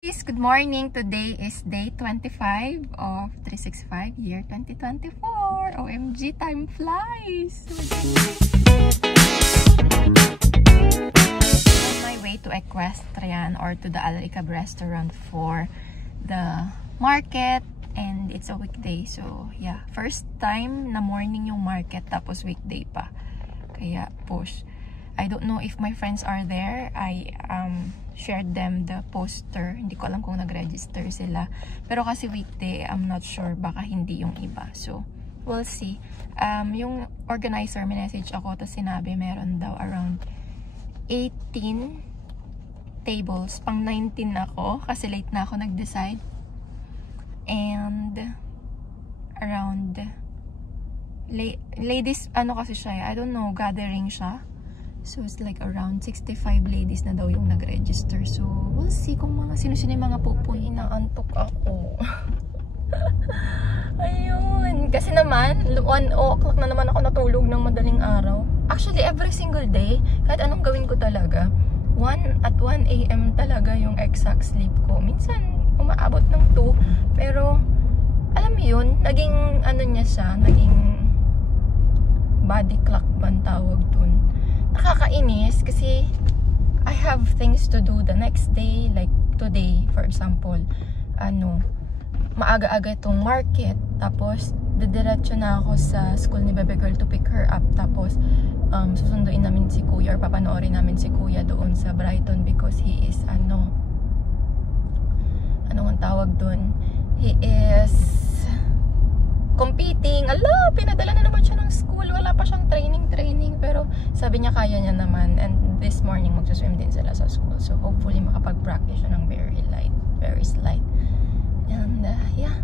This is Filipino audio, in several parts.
Good morning. Today is day 25 of 365 year 2024. OMG, time flies. On my way to Equestrian or to the Alricab restaurant for the market, and it's a weekday. So yeah, first time na morning yung market tapos weekday pa. Kaya push. I don't know if my friends are there. I shared them the poster. Hindi ko alam kung nag-register sila. Pero kasi weekday, I'm not sure. Baka hindi yung iba. So, we'll see. Yung organizer, message ako. Tapos sinabi, meron daw around 18 tables. Pang 19 ako. Kasi late na ako nag-decide. And around ladies, ano kasi siya, I don't know, gathering siya. So, it's like around 65 ladies na daw yung nag-register. So, we'll see kung mga sino-sino yung mga pupunin. Inaantok ako. Ayun. Kasi naman, 1 o'clock na naman ako natulog ng madaling araw. Actually, every single day, kahit anong gawin ko talaga, 1 AM talaga yung exact sleep ko. Minsan, umaabot ng 2. Pero, alam mo yun, naging, ano niya siya, naging body clock ba ang tawag dun. Nakakainis kasi I have things to do the next day, like today for example, maaga-aga itong market, tapos didiretso na ako sa school ni Bebe Girl to pick her up, tapos susunduin namin si Kuya or papanoorin namin si Kuya doon sa Brighton because he is anong tawag doon, he is competing. Ala, pinadala na naman siya ng school. Wala pa siyang training. Pero sabi niya kaya niya naman. And this morning magsuswim din sila sa school. So hopefully makapag-practice siya ng very slight. And yeah.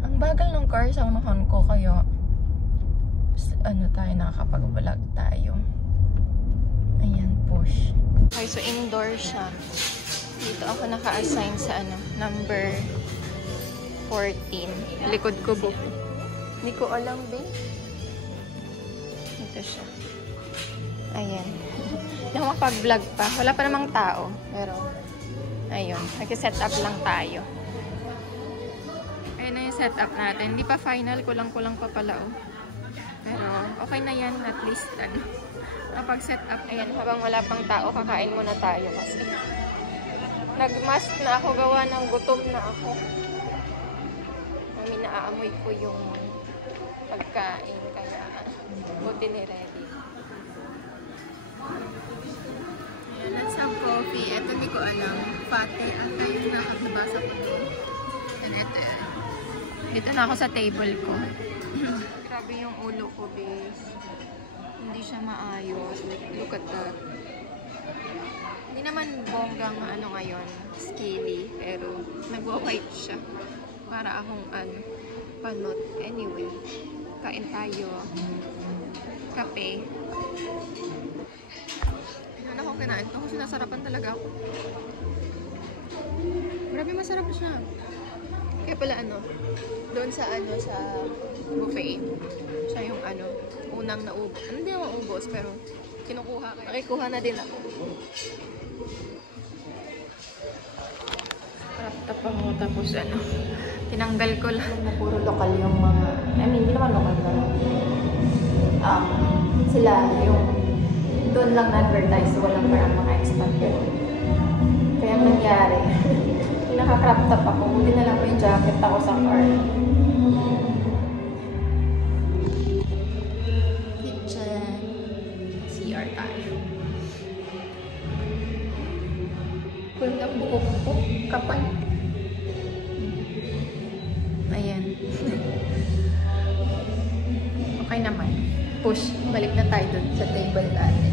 Ang bagal ng car sa unahan ko. Kaya nakakapag-vlog tayo. Ayan, push. Okay, so indoor siya. Dito ako naka-assign sa number 14. Likod ko book. Hindi ko alam din. Ito siya. Ayan. Hindi ako makapag-vlog pa. Wala pa namang tao. Pero, ayun. Nag-set up lang tayo. Ayun na yung setup natin. Hindi pa final. Kulang-kulang pa pala. Oh. Pero, okay na yan. At least, kapag-set up. Ayan. Habang wala pang tao, kakain muna tayo. Kasi, nag-mask na ako. Gawa ng gutom na ako. Naaamoy ko yung pagkain, kaya buti ni ready. Ayan, let's have coffee. Ito hindi ko alam. Pati ata yung nakakabasa ko doon. And ito, dito na ako sa table ko. Grabe yung ulo ko, base. Hindi siya maayos. Look at that. Hindi naman bonggang ngayon, skinny, pero nagwa-white siya. Para akong panot. Anyway, kain tayo. Kape. Ano akong kinain ito? Kasi nasarapan talaga ako. Grabe masarap siya. Kaya pala doon sa sa buffet. Siya yung unang naubos. Hindi naman ubos, pero kinukuha ko. Nakikuha na din ako. Tap ako, tapos tinanggal ko lang. Puro lokal yung mga, hindi naman lokal pero sila yung doon lang na-advertise, walang parang mga expat yun. Kaya nangyari, naka-crop top ako, buti na lang po yung jacket ako sa car. Kitchen, CR tayo. Kung ang buhok ko, kapal. Ayan. Okay naman. Push. Balik na tayo dun sa table natin.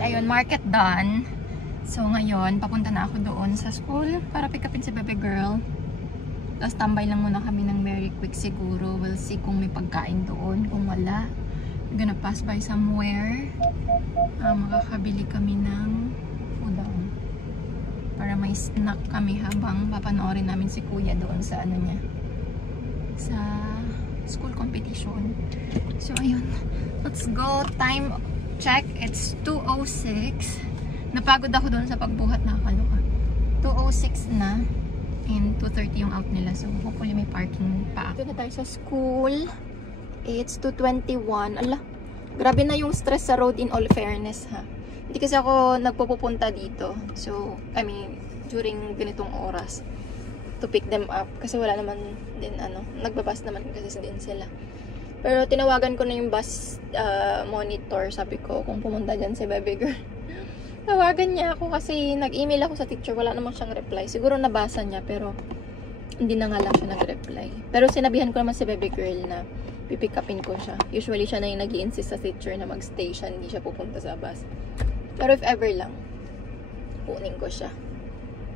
Ayun, market done. So ngayon, papunta na ako doon sa school para pick upin si Bebe Girl. Tapos tambay lang muna kami ng very quick siguro. We'll see kung may pagkain doon. Kung wala, we're gonna pass by somewhere. Makakabili kami ng food doon. Para para may snack kami habang papanoorin namin si kuya doon sa ano niya, sa school competition. So ayun, let's go. Time check, it's 2:06. Napagod ako doon sa pagbuhat, nakakaloka. 2:06 na and 2:30 yung out nila, so hopefully may parking pa. Ito na tayo sa school. It's 2:21. Ala, grabe na yung stress sa road, in all fairness ha. Hindi kasi ako nagpupunta dito. So, I mean, during ganitong oras to pick them up. Kasi wala naman din, nagbabas naman kasi din sila. Pero tinawagan ko na yung bus monitor. Sabi ko, kung pumunta dyan si baby girl. Tawagan niya ako kasi nag-email ako sa teacher. Wala naman siyang reply. Siguro nabasa niya, pero hindi na nga lang siya nag-reply. Pero sinabihan ko naman si baby girl na pipick upin ko siya. Usually siya na yung nag-i-insist sa teacher na mag-stay siya. Hindi siya pupunta sa bus. Pero if ever lang, kunin ko siya.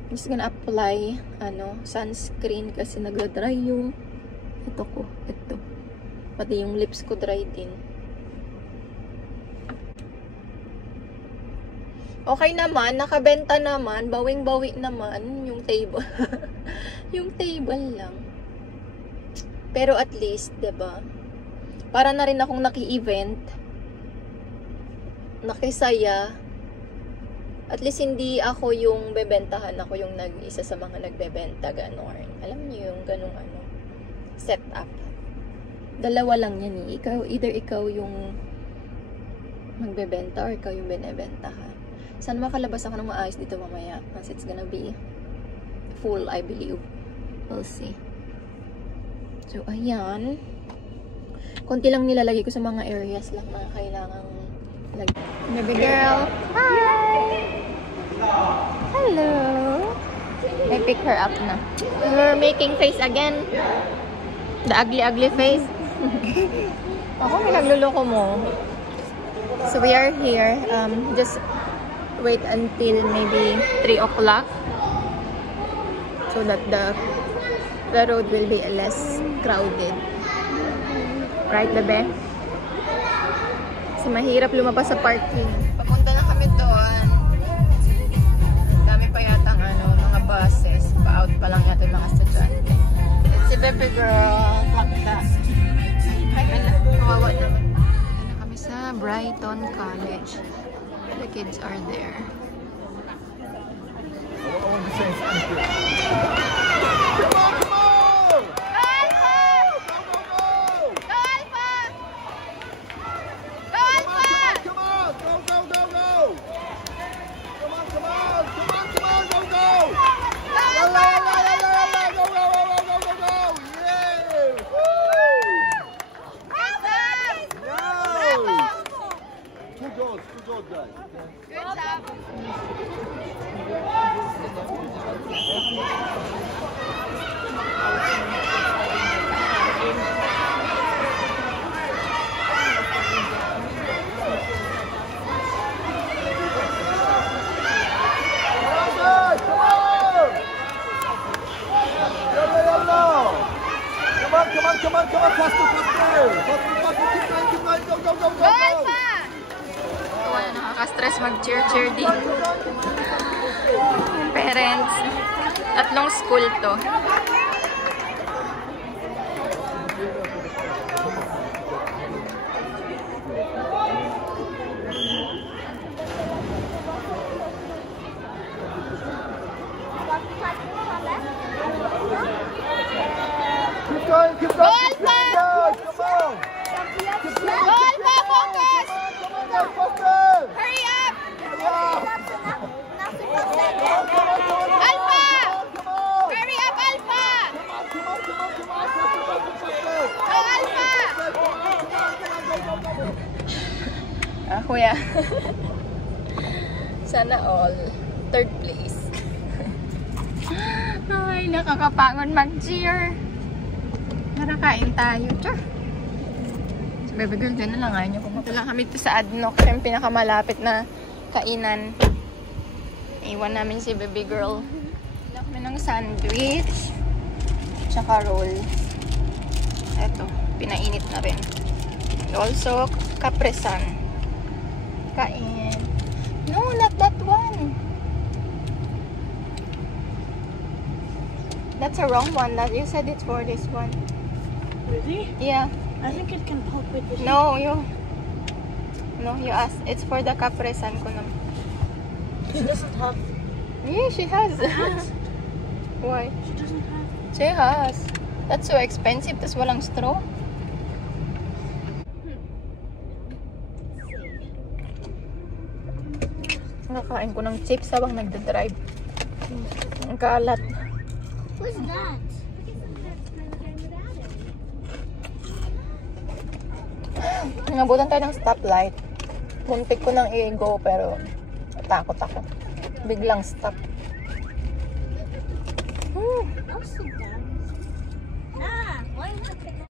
I'm just gonna apply sunscreen kasi nagda-dry yung ito. Pati yung lips ko dry din. Okay naman, nakabenta naman, bawing-bawi naman yung table. Yung table lang. Pero at least, 'di ba? Para na rin akong naki-event, nakisaya. At least hindi ako yung bebentahan, ako yung isa sa mga nagbebenta, ganon. Alam niyo yung ganong setup. Dalawa lang yan eh. Either ikaw yung magbebenta or ikaw yung binebentahan. Sana makalabas ako ng maayos dito mamaya. Kasi it's gonna be full, I believe. We'll see. So, ayan. Konti lang nilalagay ko sa mga areas lang na kailangang lagay. Baby girl. Hi! Hello! I pick her up na. We're making face again. The ugly face. Ako, pinagluloko mo. So we are here. Just wait until maybe 3 o'clock. So that the road will be less crowded. Right, bebe? Kasi mahirap lumabas sa parking. Papunta na kami doon. Dami pa yata mga buses. Pa-out pa lang yata yung mga estudyante. It's si baby girl. Plakta. Ay, kawawa naman. Dito na kami sa Brighton College. The kids are there. Come on, faster, go! Wala, nakaka-stress mag-cheer din. Yung parents, tatlong school to. Keep going, come on! Goal pa, focus! Focus! Hurry up! Alpha! Hurry up, Alpha! Go, Alpha! Kuya. Sana all. 3rd place. Ay, nakakapagod mag-cheer. Narakain tayo. Char! So, baby girl, dyan na lang. Ayaw niyo pumunta lang kami ito sa Adnoc. Yung pinakamalapit na kainan. Iwan namin si baby girl. Lak kami ng sandwich. Tsaka roll. Eto, pinainit na rin. Also, kapresan. Kain. No, not that one. That's a wrong one. That you said it's for this one. Really? Yeah. I think it can help with the No, you asked. It's for the kapresan ko naman. She doesn't have. Yeah, she has. Why? She doesn't have. She has. That's so expensive. Tas walang straw. Nakain ko ng chips habang nagda-drive. Ang kalat. What's that? Nangabutan tayo ng stoplight. Muntik ko ng i-go pero takot ako. Biglang stop. I'll sit down.